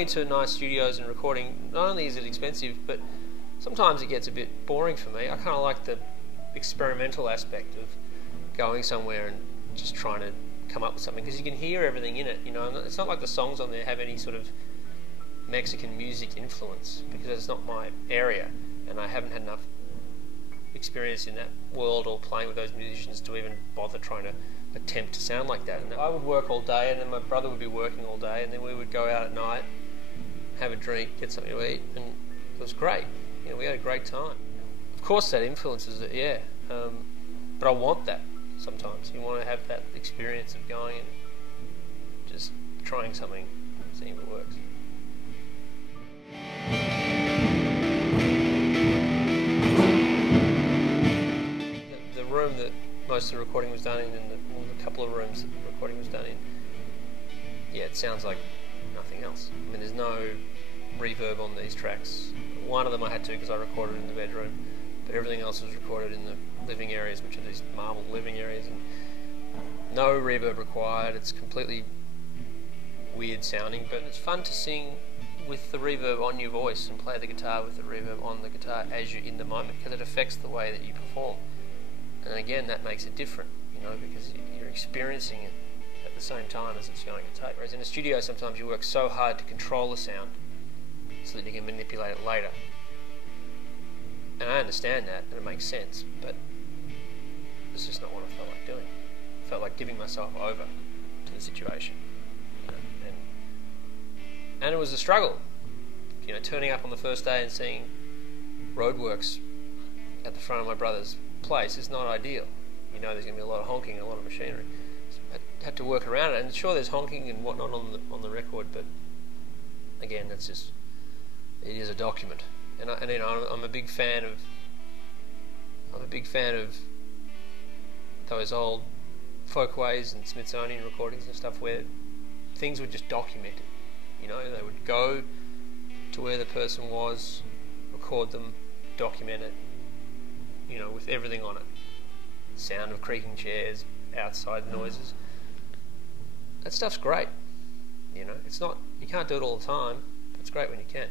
going into nice studios and recording, not only is it expensive, but sometimes it gets a bit boring for me. I kind of like the experimental aspect of going somewhere and just trying to come up with something, because you can hear everything in it, you know. And it's not like the songs on there have any sort of Mexican music influence, because it's not my area, and I haven't had enough experience in that world or playing with those musicians to even bother trying to attempt to sound like that. And I would work all day, and then my brother would be working all day, and then we would go out at night, have a drink, get something to eat, and it was great. You know, we had a great time. Of course that influences it, yeah, but I want that. Sometimes you want to have that experience of going and just trying something, seeing if it works. The room that most of the recording was done in, and the couple of rooms that the recording was done in, yeah, it sounds like nothing else. I mean, there's no reverb on these tracks. One of them I had to because I recorded in the bedroom, but everything else was recorded in the living areas, which are these marble living areas, and no reverb required. It's completely weird sounding, but it's fun to sing with the reverb on your voice and play the guitar with the reverb on the guitar as you're in the moment, because it affects the way that you perform. And again, that makes it different, you know, because you're experiencing it at the same time as it's going to tape. Whereas in a studio, sometimes you work so hard to control the sound so that you can manipulate it later. And I understand that, and it makes sense, but it's just not what I felt like doing. I felt like giving myself over to the situation. You know, and it was a struggle. You know, turning up on the first day and seeing roadworks at the front of my brother's place is not ideal. You know, there's going to be a lot of honking and a lot of machinery. So I had to work around it, and sure, there's honking and whatnot on the record, but again, that's just, it is a document. And you know, I'm a big fan of those old folkways and Smithsonian recordings and stuff where things were just documented. You know, they would go to where the person was, record them, document it, you know, with everything on it. Sound of creaking chairs, outside noises. That stuff's great. You know, it's not, you can't do it all the time, but it's great when you can.